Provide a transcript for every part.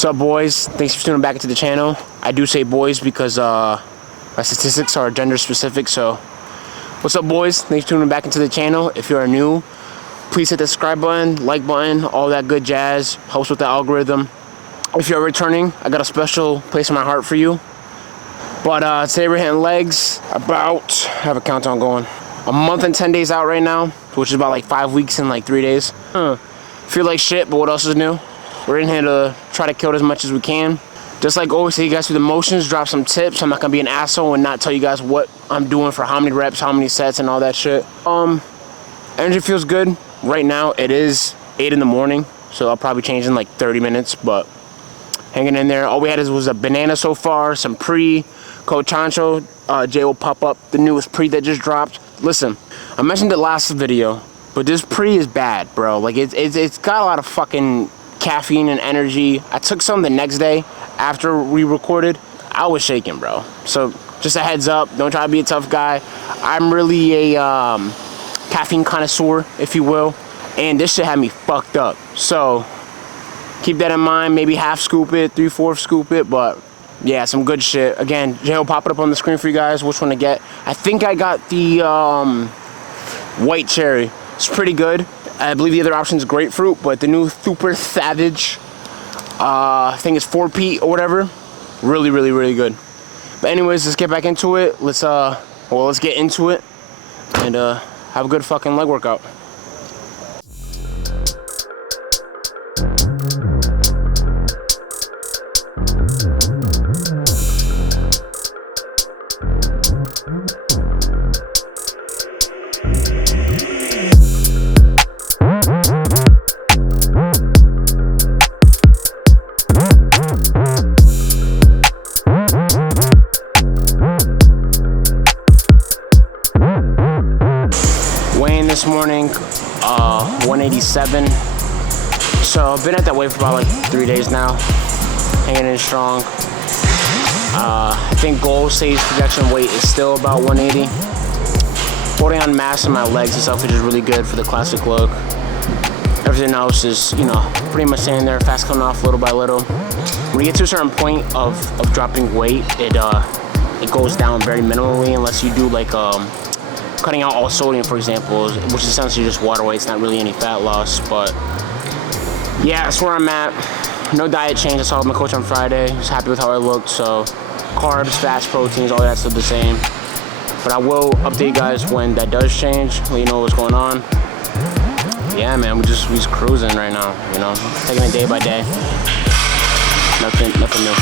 What's up, boys? Thanks for tuning back into the channel. I do say boys because my statistics are gender specific. So what's up, boys? Thanks for tuning back into the channel. If you are new, please hit the subscribe button, like button, all that good jazz. Helps with the algorithm. If you're returning, I got a special place in my heart for you. But today we're hitting legs about, I have a countdown going, a month and 10 days out right now, which is about like 5 weeks and like 3 days. Feel like shit, but what else is new? We're in here to try to kill it as much as we can. Just like always, take you guys through the motions, drop some tips. I'm not gonna be an asshole and not tell you guys what I'm doing for how many reps, how many sets, and all that shit. Energy feels good. Right now, it is 8 in the morning, so I'll probably change in like 30 minutes, but hanging in there. All we had was a banana so far, some pre, code Chancho. Jay will pop up the newest pre that just dropped. Listen, I mentioned it last video, but this pre is bad, bro. Like, it's got a lot of fucking caffeine and energy. I took some the next day after we recorded. I was shaking, bro. So just a heads up, don't try to be a tough guy. I'm really a caffeine connoisseur, if you will, and this shit had me fucked up. So keep that in mind. Maybe half scoop it, 3/4 scoop it, but yeah, some good shit. Again, Jay will pop it up on the screen for you guys which one to get. I think I got the white cherry. It's pretty good. I believe the other option is grapefruit, but the new Super Savage, I think it's 4P or whatever. Really, really, really good. But anyways, let's get back into it. Let's get into it and have a good fucking leg workout. This morning, 187. So I've been at that weight for about like 3 days now, hanging in strong. I think goal stage projection weight is still about 180. Holding on mass in my legs and stuff, which is really good for the classic look. Everything else is, you know, pretty much staying there, fast coming off little by little. When you get to a certain point of dropping weight, it goes down very minimally unless you do like cutting out all sodium, for example, which is essentially just water weight. It's not really any fat loss, but yeah, that's where I'm at. No diet change. I saw my coach on Friday. He was happy with how I looked, so carbs, fats, proteins, all that's still the same. But I will update you guys when that does change, let you know what's going on. Yeah, man, we just cruising right now, you know, taking it day by day. Nothing new.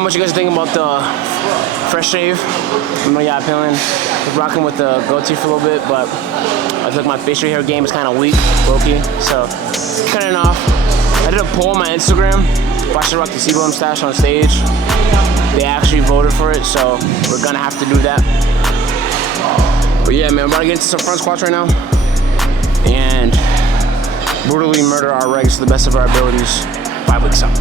What you guys think about the fresh shave? I know y'all feeling. I was rocking with the goatee for a little bit, but I feel like my facial hair game is kind of weak, low-key, so cutting it off. I did a poll on my Instagram if I should rock the Seagull stash on stage. They actually voted for it, so we're gonna have to do that. But yeah, man, I'm about to get into some front squats right now and brutally murder our regs to the best of our abilities 5 weeks out.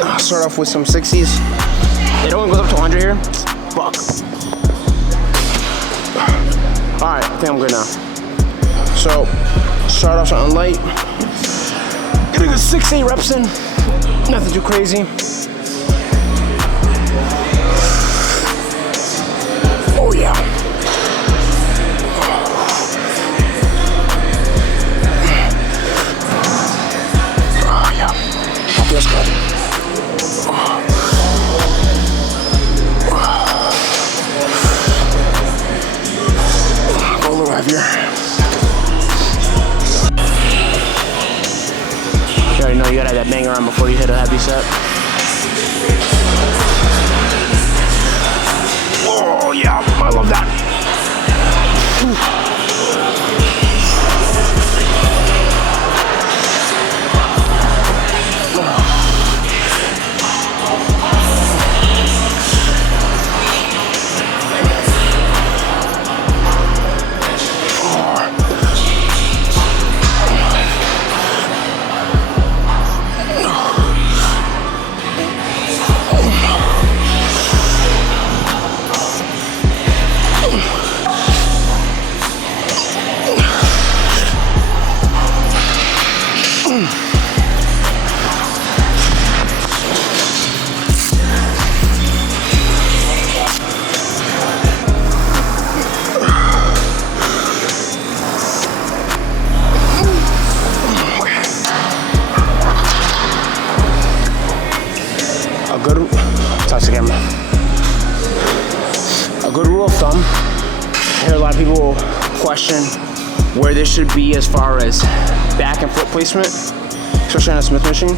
I'll start off with some 60s. It only goes up to 100 here. Fuck. Alright, I think I'm good now. So, start off something light. Getting a 6-8 reps in. Nothing too crazy. Oh yeah. Oh yeah. That feels good. Heavier. You already know you gotta have that bang around before you hit a heavy set. Oh yeah, I love that. A good rule of thumb, I hear a lot of people question where this should be as far as back and foot placement, especially on a Smith machine.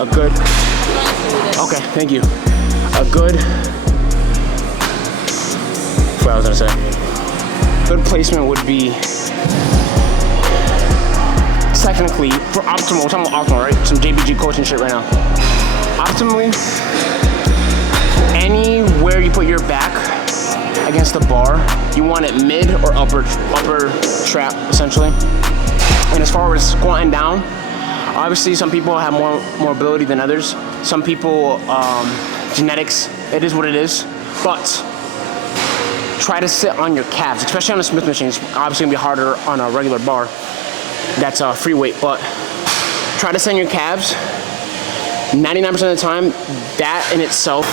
Okay, thank you. What I was gonna say. Good placement would be technically, for optimal, we're talking about optimal, right? Some JBG coaching shit right now. Optimally, anywhere you put your back against the bar, you want it mid or upper trap, essentially. And as far as squatting down, obviously some people have more ability than others. Some people, genetics, it is what it is. But try to sit on your calves, especially on a Smith machine. It's obviously gonna be harder on a regular bar. That's free weight, but try to sit on your calves. 99% of the time, that in itself.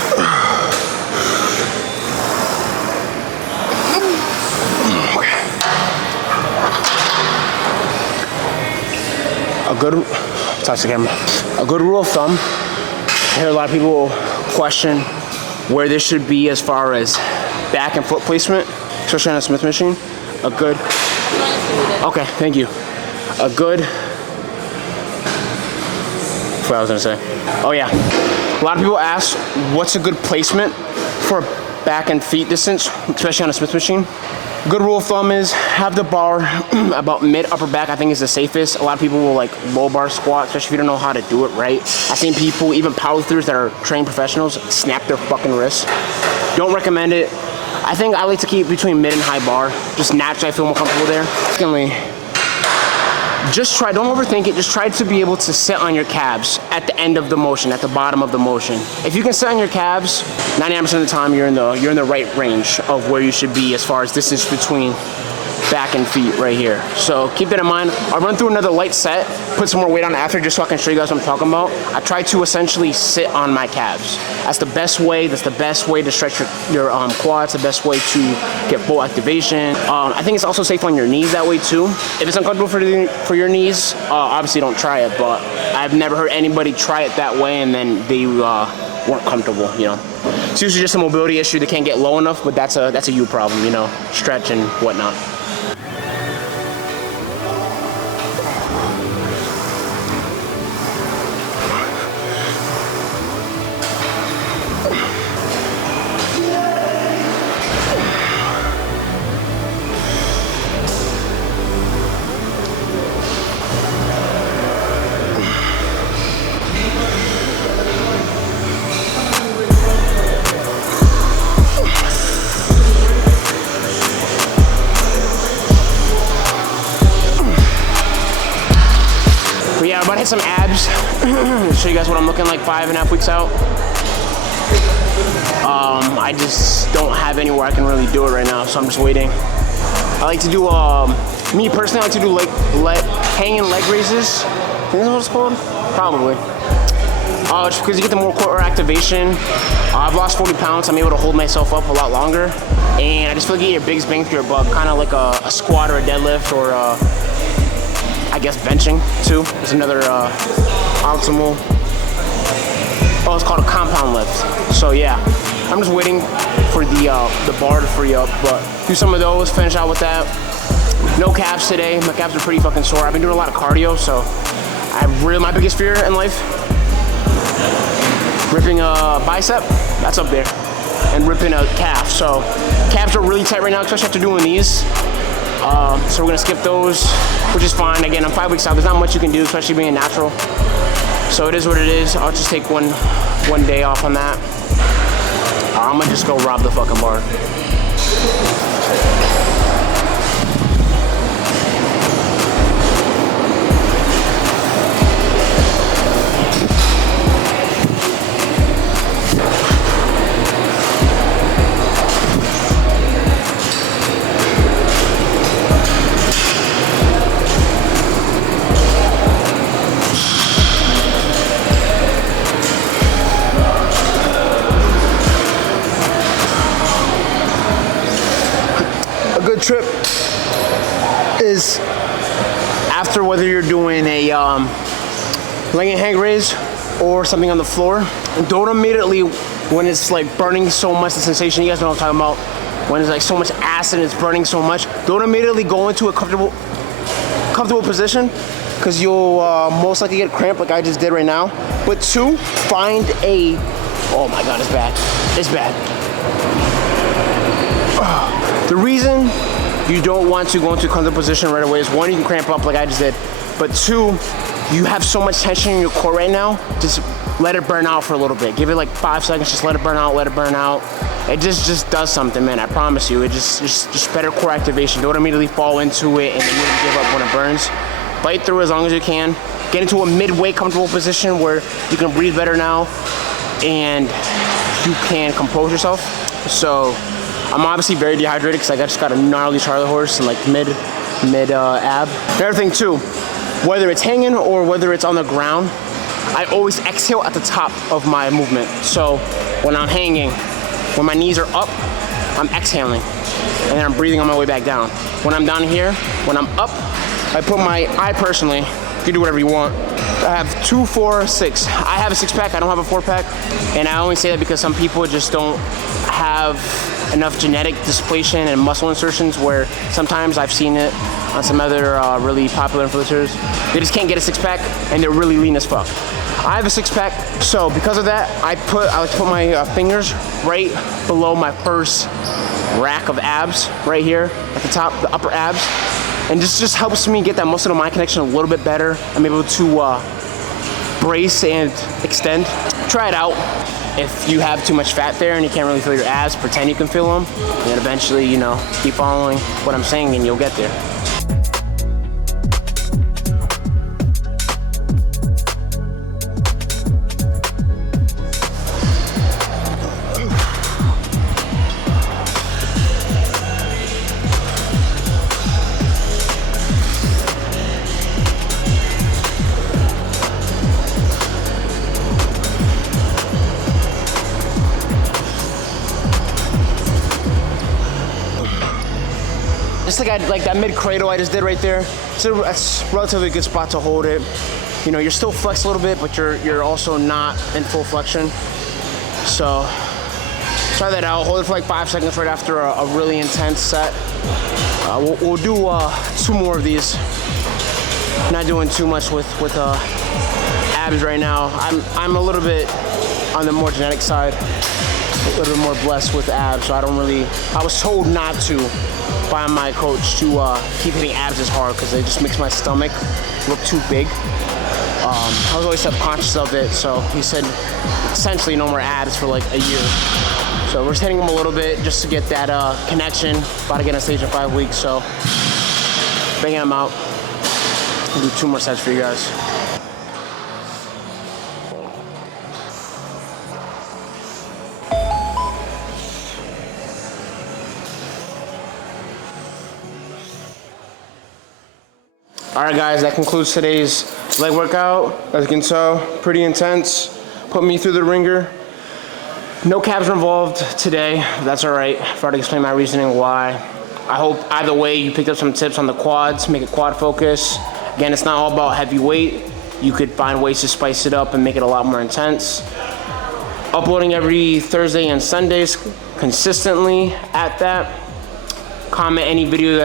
A good rule of thumb, I hear a lot of people question where this should be as far as back and foot placement, especially on a Smith machine. Okay, thank you. What I was gonna say. Oh yeah, a lot of people ask what's a good placement for back and feet distance, especially on a Smith machine. Good rule of thumb is have the bar about mid upper back. I think is the safest. A lot of people will like low bar squat, especially if you don't know how to do it right. I've seen people, even powerlifters that are trained professionals, snap their fucking wrists. Don't recommend it. I think I like to keep between mid and high bar. Just naturally I feel more comfortable there. Secondly, just try, don't overthink it, just try to be able to sit on your calves at the end of the motion, at the bottom of the motion. If you can sit on your calves, 99% of the time you're in the right range of where you should be as far as distance between back and feet right here. So keep that in mind. I'll run through another light set, put some more weight on after just so I can show you guys what I'm talking about. I try to essentially sit on my calves. That's the best way to stretch your quads, the best way to get full activation. I think it's also safe on your knees that way too. If it's uncomfortable for your knees, obviously don't try it, but I've never heard anybody try it that way and then they weren't comfortable, you know. It's usually just a mobility issue. They can't get low enough, but that's a you problem, you know, stretch and whatnot. I'm about to hit some abs, show you guys what I'm looking like 5.5 weeks out. I just don't have anywhere I can really do it right now, so I'm just waiting. I like to do, me personally, I like to do hanging leg raises. I think that's what it's called? Probably. Just because you get the more core activation. I've lost 40 pounds, I'm able to hold myself up a lot longer. And I just feel like you get your biggest bang for your buck, kind of like a squat or a deadlift or I guess benching too is another optimal. Oh, it's called a compound lift. So yeah, I'm just waiting for the bar to free up, but do some of those, finish out with that. No calves today. My calves are pretty fucking sore. I've been doing a lot of cardio, so my biggest fear in life, ripping a bicep, that's up there, and ripping a calf. So calves are really tight right now, especially after doing these. So we're gonna skip those, which is fine. Again, I'm 5 weeks out. There's not much you can do, especially being natural. So it is what it is. I'll just take one day off on that. I'm gonna just go rob the fucking bar. Trip is after, whether you're doing a leg and hang raise or something on the floor, don't immediately, when it's like burning so much, the sensation, you guys know what I'm talking about, when it's like so much acid and it's burning so much, don't immediately go into a comfortable position, because you'll most likely get cramp like I just did right now. But two, find a, oh my god, it's bad, it's bad. The reason you don't want to go into a comfortable position right away is, one, you can cramp up like I just did, but two, you have so much tension in your core right now, just let it burn out for a little bit. Give it like 5 seconds, just let it burn out, let it burn out. It just does something, man, I promise you. It just better core activation. Don't immediately fall into it and immediately give up when it burns. Fight through as long as you can. Get into a midway comfortable position where you can breathe better now and you can compose yourself. So I'm obviously very dehydrated because I just got a gnarly Charlie horse and like mid ab. Another thing too, whether it's hanging or whether it's on the ground, I always exhale at the top of my movement. So when I'm hanging, when my knees are up, I'm exhaling and then I'm breathing on my way back down. When I'm down here, when I'm up, I personally, you can do whatever you want. I have 2, 4, 6. I have a 6-pack, I don't have a 4-pack. And I only say that because some people just don't have enough genetic dysplasia and muscle insertions, where sometimes I've seen it on some other really popular influencers. They just can't get a 6-pack and they're really lean as fuck. I have a 6-pack, so because of that, I like to put my fingers right below my first rack of abs, right here at the top, the upper abs. And this just helps me get that muscle to mind connection a little bit better. I'm able to brace and extend. Try it out. If you have too much fat there and you can't really feel your abs, pretend you can feel them. And then eventually, you know, keep following what I'm saying and you'll get there. Just like that mid cradle I just did right there. So that's a relatively good spot to hold it. You know, you're still flexed a little bit, but you're also not in full flexion. So try that out. Hold it for like 5 seconds right after a really intense set. We'll do 2 more of these. Not doing too much with abs right now. I'm a little bit on the more genetic side, a little bit more blessed with abs, so I was told not to by my coach to keep hitting abs as hard because it just makes my stomach look too big. I was always subconscious of it, so he said essentially no more abs for like a year. So we're just hitting them a little bit just to get that connection. About to get on stage in 5 weeks, so banging them out. I'll do 2 more sets for you guys. All right, guys, that concludes today's leg workout. As you can tell, pretty intense. Put me through the ringer. No calves were involved today. That's all right. I've already explained my reasoning why. I hope either way you picked up some tips on the quads, make it quad focus. Again, it's not all about heavy weight. You could find ways to spice it up and make it a lot more intense. Uploading every Thursday and Sundays consistently at that. Comment any video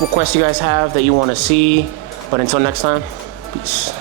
requests you guys have that you want to see. But until next time, peace.